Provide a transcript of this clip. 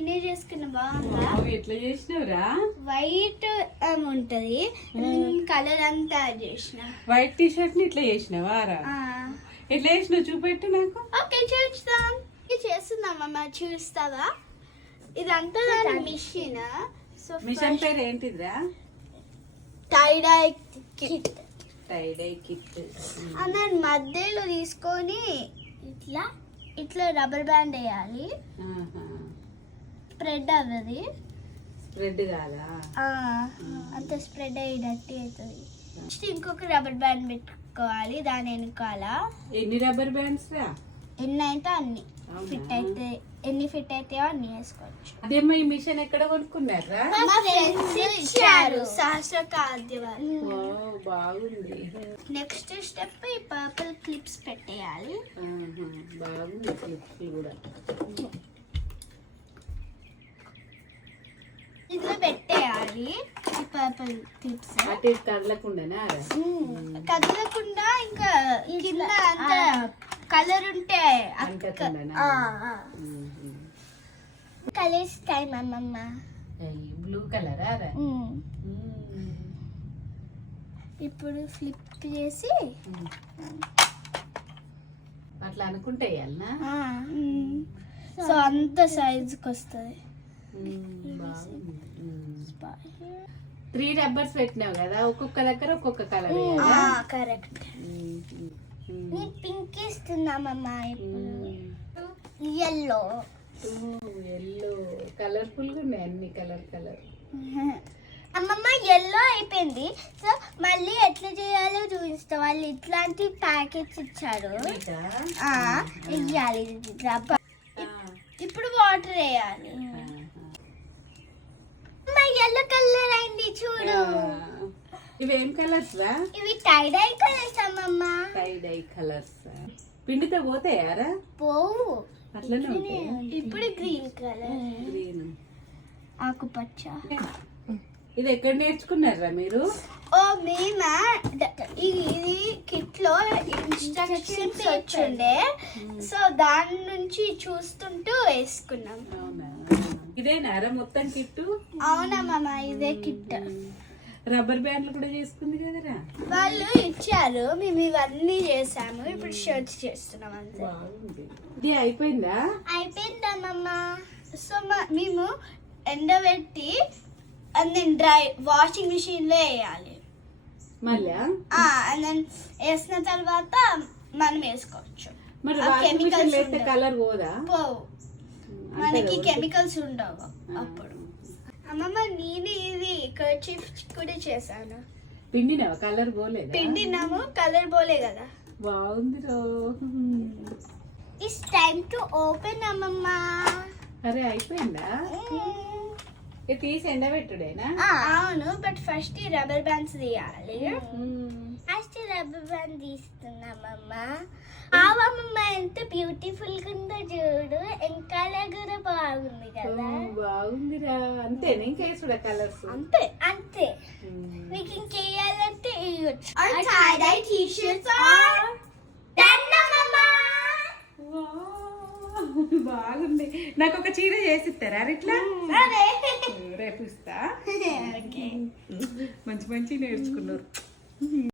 నేనే చేసుకున్న బాగుందా? ఎట్లా చేసినవురా? వైట్ ఉంటది, కలర్ అంతా చేసిన. వైట్ టీ షర్ట్ ని ఇట్లా చేసినావా రా? ఎట్లా చేసినావు చూపెట్టు నాకు. ఓకే చూస్తాం. ఇది చేస్తున్నామమ్మా, చూస్తావా? ఇదంతా దాని మిషన్. సో మిషన్ పేరు ఏంటిదిరా? టై-డై కిట్. టై-డై కిట్. దాని మధ్యలో తీసుకొని ఇట్లా ఇట్లా రబ్బర్ బ్యాండ్ వేయాలి. స్ప్రెడ్ అవ్వది. స్ప్రెడ్ కాదా? అంత స్ప్రెడ్ అయ్యేటట్టు అవుతుంది. నెక్స్ట్ ఇంకొక రబ్బర్ బ్యాండ్ పెట్టుకోవాలి దాని వెనకాల. ఎన్ని రబ్బర్ బ్యాండ్స్ రా? ఎన్ని అయితే అన్ని ఫిట్ అయితే, ఎన్ని ఫిట్ అయితే అన్ని వేసుకోవచ్చు. అదేమో ఈ మిషన్ ఎక్కడ కొనుక్కున్నారా? మా ఫ్రెండ్స్ ఇచ్చారు, సహస్రకాద్య వాళ్ళు. బాగుంది. నెక్స్ట్ స్టెప్ ఈ పర్పుల్ క్లిప్స్ పెట్టేయాలి. బాగుంది క్లిప్స్ కూడా. ఇందులో పెట్టేయాలి ఈ పర్పుల్ క్లిప్స్. అటు కదలకుండానా? కదలకుండా ఇంకా కింద అంత కలర్ ఉంటే కలర్స్ టైం అమ్మమ్మ. బ్లూ కలరా? ఇప్పుడు ఫ్లిప్ చేసి అట్లా అనుకుంటే వేయాలనా? సో అంత సైజుకి వస్తుంది. 3 రబ్బర్స్ పెట్టినావు కదా, ఒక్కొక్క దగ్గర ఒక్కొక్క కలర్. కరెక్ట్. పింక్ ఇస్తున్నామమ్మా. ఇప్పుడు ఎల్లో. ఎల్లో కలర్ఫుల్ గా ఉన్నాయి అన్ని. కలర్ అమ్మమ్మ ఎల్లో అయిపోయింది. సో మళ్ళీ ఎట్లా చేయాలో చూపిస్తా. వాళ్ళు ఇట్లాంటి ప్యాకెట్స్ ఇచ్చారు, వేయాలి రబ్బర్. ఇప్పుడు వాటర్ వేయాలి. ఎల్లో కలర్ అయింది చూడు. ఇవేం కలర్స్ రా? ఇవి టై-డై కలర్స్ అమ్మమ్మ. టై-డై కలర్స్ పిండితో పోతాయారా? పోవు, అట్లనే ఉంటాయి. ఇప్పుడు గ్రీన్ కలర్, గ్రీన్, ఆకుపచ్చ. ఇది ఎక్కడ నేర్చుకున్నారా మీరు? మేమా ఇది కిట్ లో ఇన్స్ట్రక్షన్స్ వచ్చిండే, సో దాని నుంచి చూస్తుంటూ వేసుకున్నాం. ఇదేనారా మొత్తం కిట్టు? అవునమ్మా, ఇదే కిట్. రబ్బర్ బ్యాండ్లు కూడా చేసుకుంది కదరా? వాళ్ళు ఇచ్చారు, మేము ఇవన్నీ చేసాము. ఇప్పుడు షర్ట్స్ చేస్తున్నాం అంతే. ఇది అయిపోయిందా? అయిపోయిందమ్మా. సో మేము ఎండబెట్టి దెన్ డ్రై వాషింగ్ మిషన్ లో వేయాలి మళ్ళీ. వేసిన తర్వాత మనం వేసుకోవచ్చు. కెమికల్స్ కలర్ పోదా? పోవు, మనకి కెమికల్స్ ఉండవు అప్పుడు. అమ్మమ్మ నేను ఇది కర్చీఫ్ కూడా చేశాను. పిండినావా? కలర్ పోలేదు? పిండినాము, కలర్ పోలే కదా. బాగుంది. ఇట్స్ టైమ్ టు ఓపెన్ అమ్మమ్మ. అరే అయిపోయిందా? తీసి ఎండబెట్టుడేనా? అవును, బట్ ఫస్ట్ ఈ రబ్బర్ బ్యాండ్స్ తీయాలి. ఫస్ట్ రబ్బర్ బ్యాండ్ తీస్తున్నామమ్మ. ఆవమ్మ ఎంత బ్యూటిఫుల్ గా ఉందో చూడు. ఎంకాల కూడా బాగుంది కదా. బాగుందిరా. అంతేనా? ఇంకేసుడా కలర్స్? అంతే అంతే. మీకు ఇంకేయాలంటే టై-డై టీ-షర్ట్స్ బాగుంది. నాకు ఒక చీర చేసిస్తారా ఇట్లా? రేపు ఇస్తా. మంచి మంచి నేర్చుకున్నారు.